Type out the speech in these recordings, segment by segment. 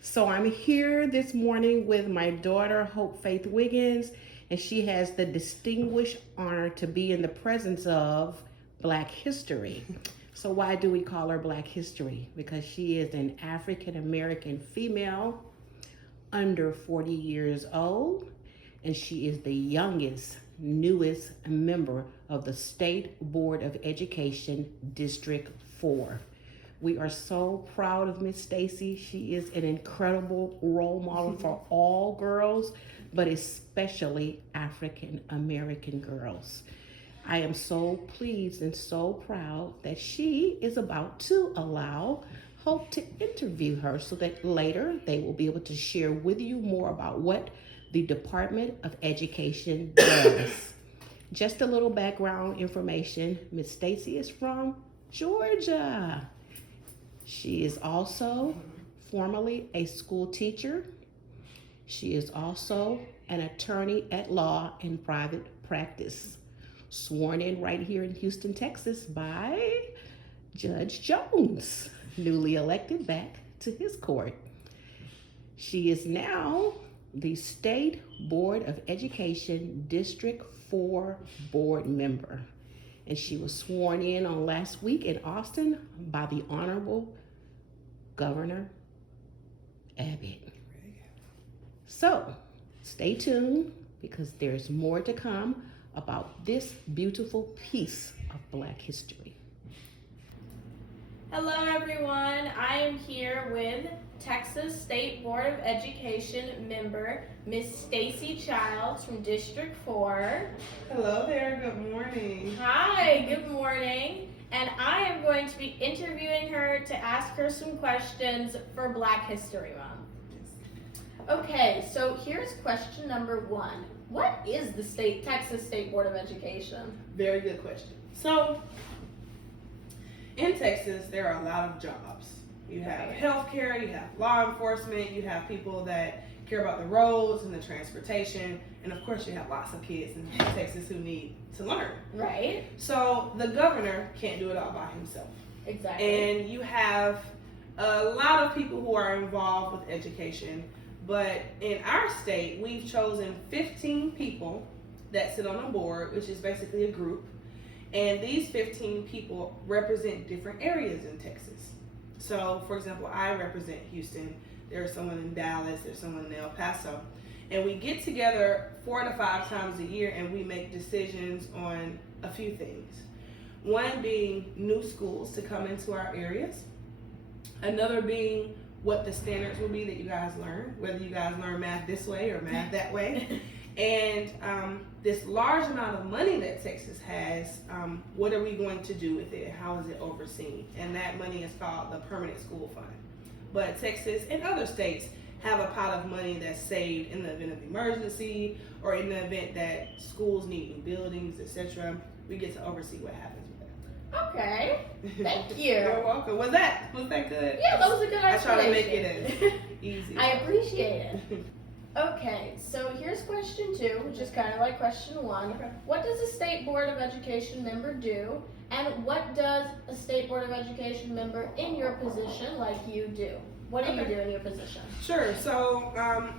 So I'm here this morning with my daughter, Hope Faith Wiggins, and she has the distinguished honor to be in the presence of Black History. So why do we call her Black History? Because she is an African American female under 40 years old, and she is the youngest, newest member of the State Board of Education District 4. We are so proud of Miss Stacy. She is an incredible role model for all girls, but especially African American girls. I am so pleased and so proud that she is about to allow Hope to interview her so that later they will be able to share with you more about what the Department of Education does. Just a little background information. Miss Stacy is from Georgia. She is also formerly a school teacher. She is also an attorney at law in private practice, sworn in right here in Houston, Texas by Judge Jones, newly elected back to his court. She is now the State Board of Education District 4 board member. And she was sworn in on last week in Austin by the Honorable Governor Abbott. So stay tuned because there's more to come about this beautiful piece of Black history. Hello everyone, I am here with Texas State Board of Education member Miss Stacy Childs from District 4. Hello there, good morning. Hi, good morning. And I am going to be interviewing her to ask her some questions for Black History Month. Okay, so here's question number 1. What is the Texas State Board of Education? Very good question. So, in Texas, there are a lot of jobs. You have healthcare, you have law enforcement, you have people that care about the roads and the transportation, and of course you have lots of kids in Texas who need to learn. Right. So the governor can't do it all by himself. Exactly. And you have a lot of people who are involved with education, but in our state, we've chosen 15 people that sit on a board, which is basically a group. And these 15 people represent different areas in Texas. So, for example, I represent Houston. There's someone in Dallas, there's someone in El Paso. And we get together 4 to 5 times a year and we make decisions on a few things. One being new schools to come into our areas. Another being what the standards will be that you guys learn, whether you guys learn math this way or math that way. And this large amount of money that Texas has, what are we going to do with it? How is it overseen? And that money is called the Permanent School Fund. But Texas and other states have a pot of money that's saved in the event of emergency or in the event that schools need new buildings, etc. We get to oversee what happens with that. Okay, thank you. You're welcome. Was that good? Yeah, that was a good explanation. I try to make it as easy. I appreciate it. Okay, so here's question 2, which is kind of like question 1. Okay. What does a State Board of Education member do? And what does a State Board of Education member in your position, like you, do? What do you do in your position? Sure. So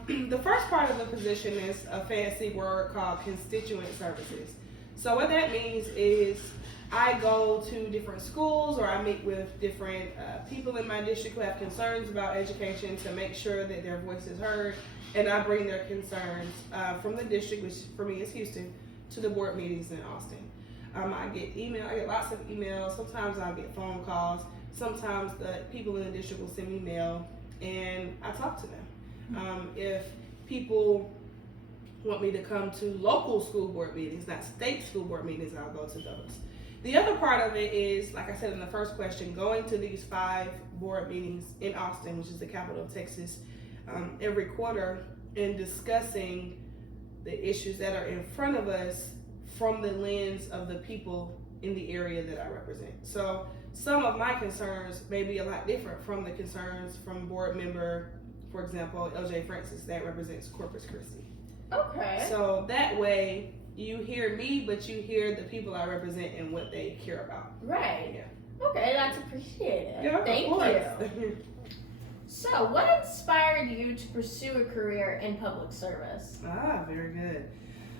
the first part of the position is a fancy word called constituent services. So what that means is I go to different schools or I meet with different people in my district who have concerns about education to make sure that their voice is heard. And I bring their concerns from the district, which for me is Houston, to the board meetings in Austin. I get lots of emails. Sometimes I'll get phone calls. Sometimes the people in the district will send me mail, and I talk to them. If people want me to come to local school board meetings, not state school board meetings, I'll go to those. The other part of it is, like I said in the first question, going to these 5 board meetings in Austin, which is the capital of Texas, every quarter, and discussing the issues that are in front of us from the lens of the people in the area that I represent. So some of my concerns may be a lot different from the concerns from board member, for example, LJ Francis, that represents Corpus Christi. Okay. So that way you hear me, but you hear the people I represent and what they care about. Right. Yeah. Okay, that's appreciated. Yeah, Thank of course. you. So, what inspired you to pursue a career in public service? Ah, very good.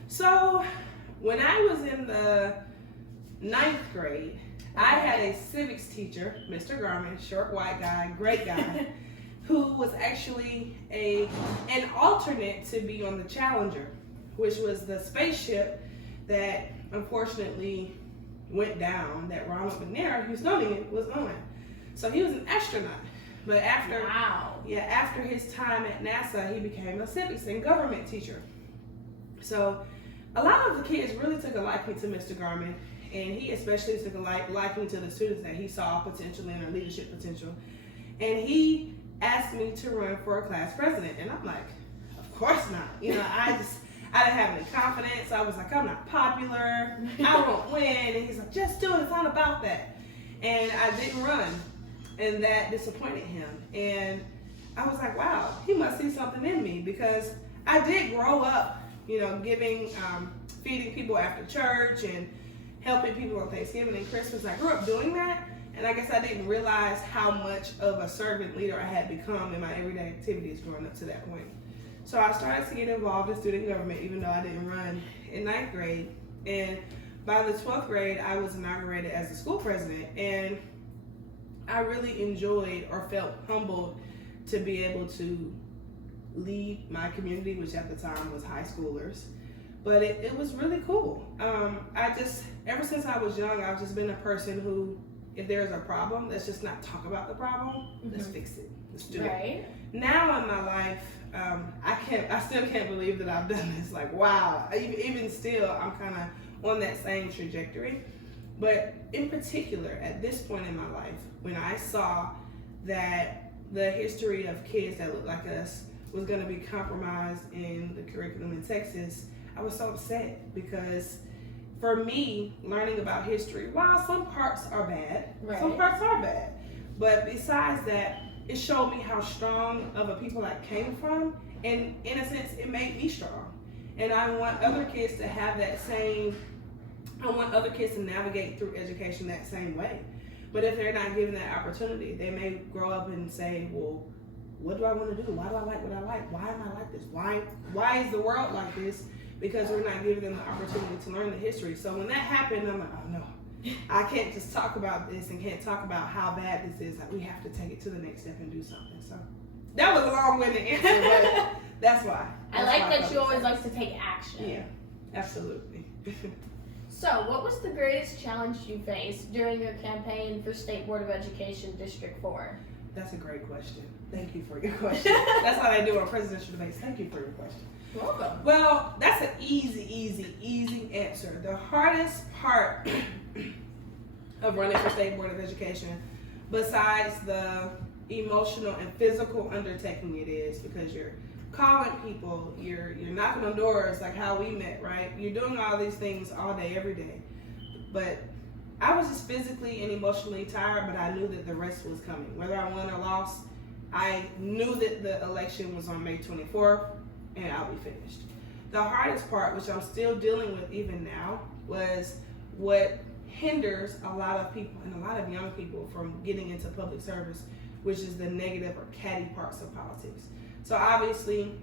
So, when I was in the 9th grade, I had a civics teacher, Mr. Garman, short white guy, great guy, who was actually an alternate to be on the Challenger, which was the spaceship that unfortunately went down that Ronald McNair, Houstonian, was on. So he was an astronaut. But after after his time at NASA, he became a civics and government teacher. So a lot of the kids really took a liking to Mr. Garman, and he especially took a liking to the students that he saw potential in their leadership potential. And he asked me to run for a class president, and I'm like, of course not. You know, I didn't have any confidence. I was like, I'm not popular. I won't win. And he's like, just do it. It's not about that. And I didn't run, and that disappointed him. And I was like, wow, he must see something in me, because I did grow up, you know, giving, feeding people after church and helping people on Thanksgiving and Christmas. I grew up doing that. And I guess I didn't realize how much of a servant leader I had become in my everyday activities growing up to that point. So I started to get involved in student government, even though I didn't run in 9th grade. And by the 12th grade, I was inaugurated as the school president. And I really enjoyed or felt humbled to be able to lead my community, which at the time was high schoolers. But it was really cool. Ever since I was young, I've just been a person who, if there's a problem, let's just not talk about the problem. Let's fix it. Let's do it. Now in my life, I still can't believe that I've done this. Like, wow. Even still, I'm kind of on that same trajectory. But in particular, at this point in my life, when I saw that the history of kids that looked like us was going to be compromised in the curriculum in Texas, I was so upset, because for me, learning about history, while some parts are bad, some parts are bad, but besides that, it showed me how strong of a people I came from, and in a sense, it made me strong. And I want other kids to have that same, I want other kids to navigate through education that same way. But if they're not given that opportunity, they may grow up and say, well, what do I want to do? Why do I like what I like? Why am I like this? Why is the world like this? Because we're not giving them the opportunity to learn the history. So when that happened, I'm like, oh no, I can't just talk about this and can't talk about how bad this is. Like, we have to take it to the next step and do something. So that was a long-winded answer, but that's why. I like that you always like to take action. Yeah, absolutely. So, what was the greatest challenge you faced during your campaign for State Board of Education District 4? That's a great question. Thank you for your question. That's how they do on presidential debates. Thank you for your question. You're welcome. Well, that's an easy answer. The hardest part of running for State Board of Education, besides the emotional and physical undertaking it is, because you're calling people, you're knocking on doors, like how we met, right? You're doing all these things all day, every day. But I was just physically and emotionally tired, but I knew that the rest was coming. Whether I won or lost, I knew that the election was on May 24th, and I'll be finished. The hardest part, which I'm still dealing with even now, was what hinders a lot of people and a lot of young people from getting into public service, which is the negative or catty parts of politics. So obviously,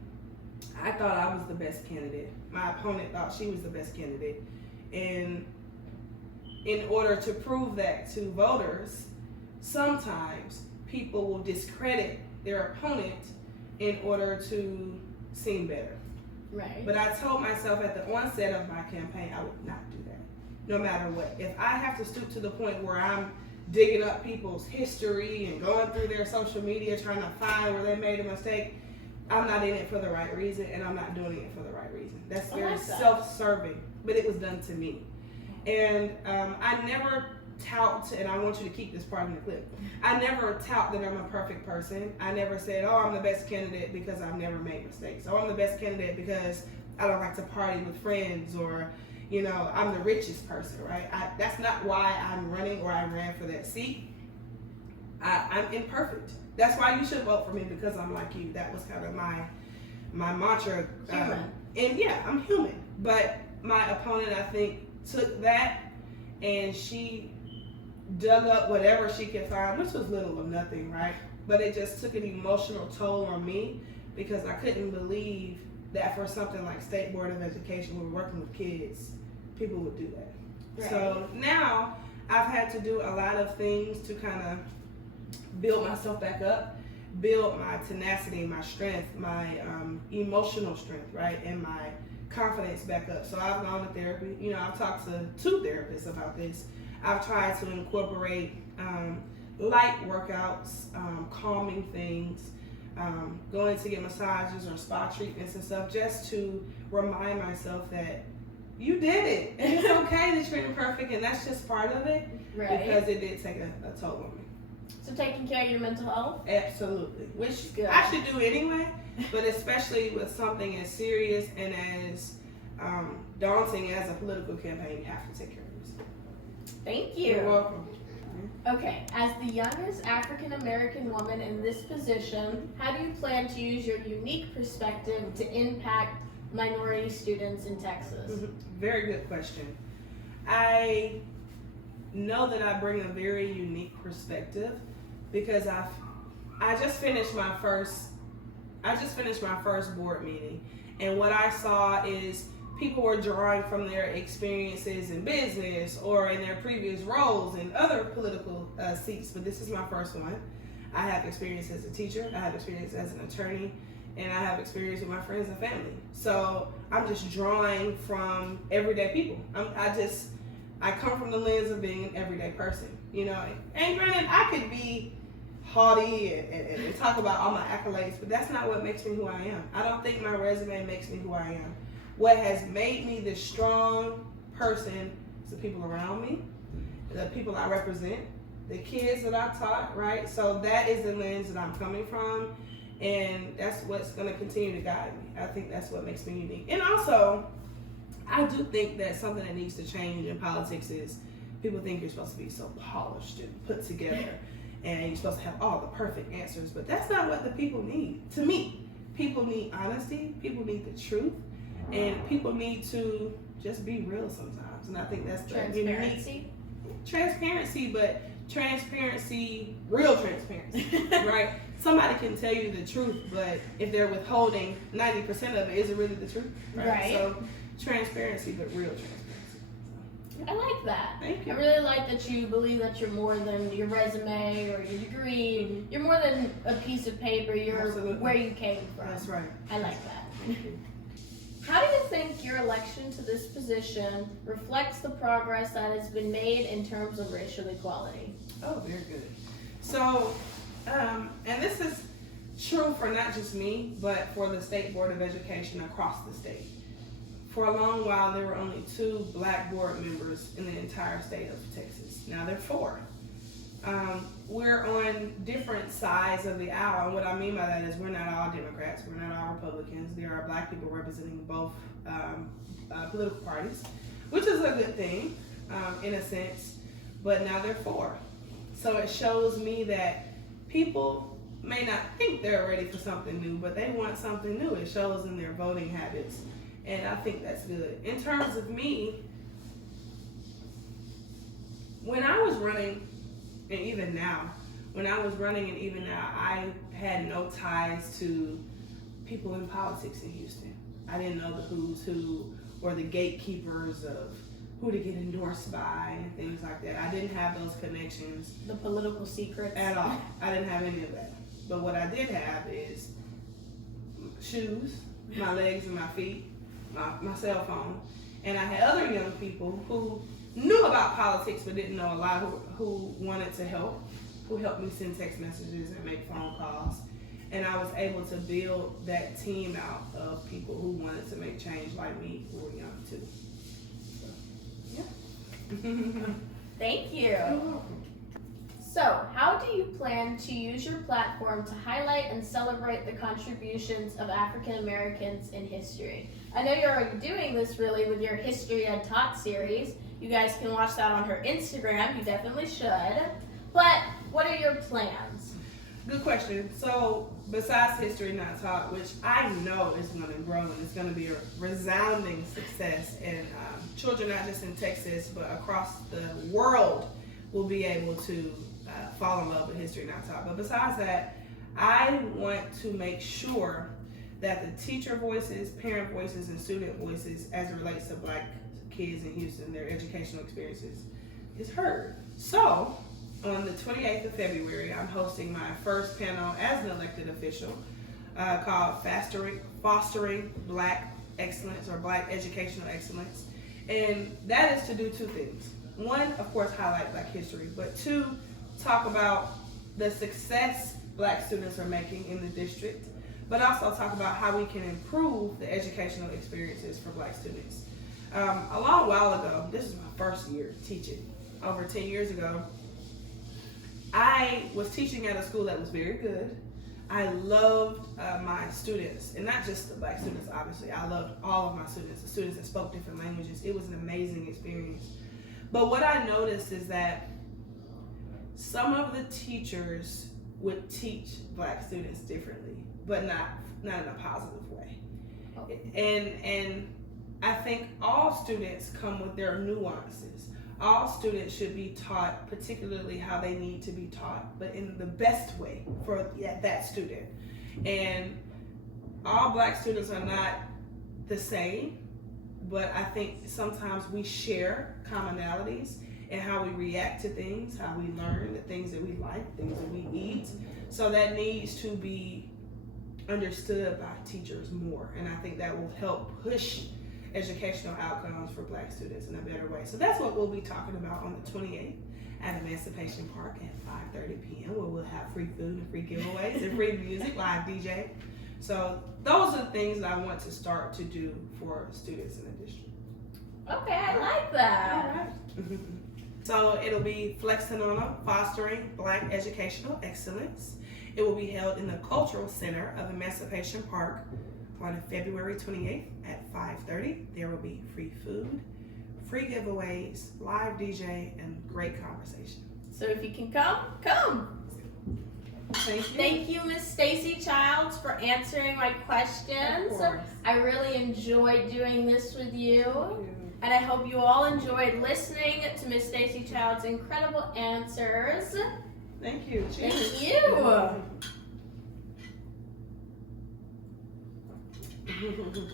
I thought I was the best candidate. My opponent thought she was the best candidate. And in order to prove that to voters, sometimes people will discredit their opponent in order to seem better. Right. But I told myself at the onset of my campaign, I would not do that, no matter what. If I have to stoop to the point where I'm digging up people's history and going through their social media trying to find where they made a mistake, I'm not in it for the right reason, and I'm not doing it for the right reason. That's very self-serving, but it was done to me. And I never tout, and I want you to keep this part in the clip, I never tout that I'm a perfect person. I never said, oh, I'm the best candidate because I've never made mistakes. Oh, I'm the best candidate because I don't like to party with friends, or, you know, I'm the richest person, right? That's not why I'm running or I ran for that seat. I'm imperfect. That's why you should vote for me, because I'm like you. That was kind of my mantra. And yeah, I'm human. But my opponent, I think, took that and she dug up whatever she could find, which was little or nothing, right? but it just took an emotional toll on me because I couldn't believe that for something like State Board of Education, we're working with kids, people would do that. Right. So now I've had to do a lot of things to kind of build myself back up, build my tenacity, my strength, my emotional strength, right, and my confidence back up. So I've gone to therapy. You know, I've talked to 2 therapists about this. I've tried to incorporate light workouts, calming things, going to get massages or spa treatments and stuff, just to remind myself that you did it, and it's okay that you're imperfect, and that's just part of it, Right. because it did take a toll on me. So taking care of your mental health? Absolutely, which Good. I should do anyway, but especially with something as serious and as daunting as a political campaign, you have to take care of yourself. Thank you. You're welcome. Okay, as the youngest African American woman in this position, how do you plan to use your unique perspective to impact minority students in Texas? Very good question. I know that I bring a very unique perspective because I just finished my first board meeting, and what I saw is people were drawing from their experiences in business or in their previous roles in other political seats, but this is my first one. I have experience as a teacher, I have experience as an attorney, and I have experience with my friends and family. So I'm just drawing from everyday people. I come from the lens of being an everyday person, you know. And granted, I could be haughty and talk about all my accolades, but that's not what makes me who I am. I don't think my resume makes me who I am. What has made me this strong person is the people around me, the people I represent, the kids that I taught, right? So that is the lens that I'm coming from, and that's what's going to continue to guide me. I think that's what makes me unique. And also, I do think that something that needs to change in politics is people think you're supposed to be so polished and put together, and you're supposed to have all the perfect answers, but that's not what the people need. To me, people need honesty, people need the truth, and people need to just be real sometimes. And I think that's the Transparency? Transparency, but transparency, real transparency, right? Somebody can tell you the truth, but if they're withholding 90% of it, is it really the truth? Right. So transparency, but real transparency. I like that. Thank you. I really like that you believe that you're more than your resume or your degree. You're more than a piece of paper. You're Absolutely. where you came from. That's right. I like that. Thank you. How do you think your election to this position reflects the progress that has been made in terms of racial equality? Oh, very good. So, and this is true for not just me, but for the State Board of Education across the state. For a long while, there were only 2 black board members in the entire state of Texas. Now there are 4. We're on different sides of the aisle, and what I mean by that is we're not all Democrats, we're not all Republicans. There are black people representing both political parties, which is a good thing in a sense, but now there are 4. So it shows me that people may not think they're ready for something new, but they want something new. It shows in their voting habits, and I think that's good. In terms of me, when I was running, and even now, I had no ties to people in politics in Houston. I didn't know the who's who or the gatekeepers of who to get endorsed by and things like that. I didn't have those connections. The political secrets? At all. I didn't have any of that. But what I did have is shoes, my legs and my feet, my cell phone. And I had other young people who knew about politics but didn't know a lot, who wanted to help, who helped me send text messages and make phone calls. And I was able to build that team out of people who wanted to make change like me, who were young too. So, yeah. Thank you. You're welcome. So, how do you plan to use your platform to highlight and celebrate the contributions of African Americans in history? I know you're already doing this really with your History Ed Taught series. You guys can watch that on her Instagram. You definitely should. But what are your plans? Good question. So, besides History Not Taught, which I know is going to grow and it's going to be a resounding success, and children not just in Texas but across the world will be able to fall in love with History Not Taught. But besides that, I want to make sure that the teacher voices, parent voices, and student voices as it relates to Black kids in Houston, their educational experiences, is heard. So, on the 28th of February, I'm hosting my first panel as an elected official called Fostering Black Excellence or Black Educational Excellence. And that is to do two things. One, of course, highlight Black history, but two, talk about the success Black students are making in the district, but also talk about how we can improve the educational experiences for Black students. A long while ago, this is my first year teaching, over 10 years ago, I was teaching at a school that was very good. I loved my students, and not just the Black students, obviously. I loved all of my students, the students that spoke different languages. It was an amazing experience. But what I noticed is that some of the teachers would teach Black students differently, but not in a positive way. And I think all students come with their nuances. All students should be taught, particularly how they need to be taught, but in the best way for that student. And all Black students are not the same, but I think sometimes we share commonalities in how we react to things, how we learn, the things that we like, things that we eat. So that needs to be understood by teachers more. And I think that will help push educational outcomes for Black students in a better way. So that's what we'll be talking about on the 28th at Emancipation Park at 5:30 p.m. where we'll have free food and free giveaways and free music, live DJ. So those are the things that I want to start to do for students in the district. Okay, I like that. All right. So it'll be Flexing on Them, Fostering Black Educational Excellence. It will be held in the Cultural Center of Emancipation Park on February 28th at 5:30. There will be free food, free giveaways, live DJ, and great conversation. So if you can come. Thank you. Thank you, Miss Stacy Childs, for answering my questions. Of course. I really enjoyed doing this with you. And I hope you all enjoyed listening to Miss Stacy Childs' incredible answers. Thank you. Cheers. Thank you.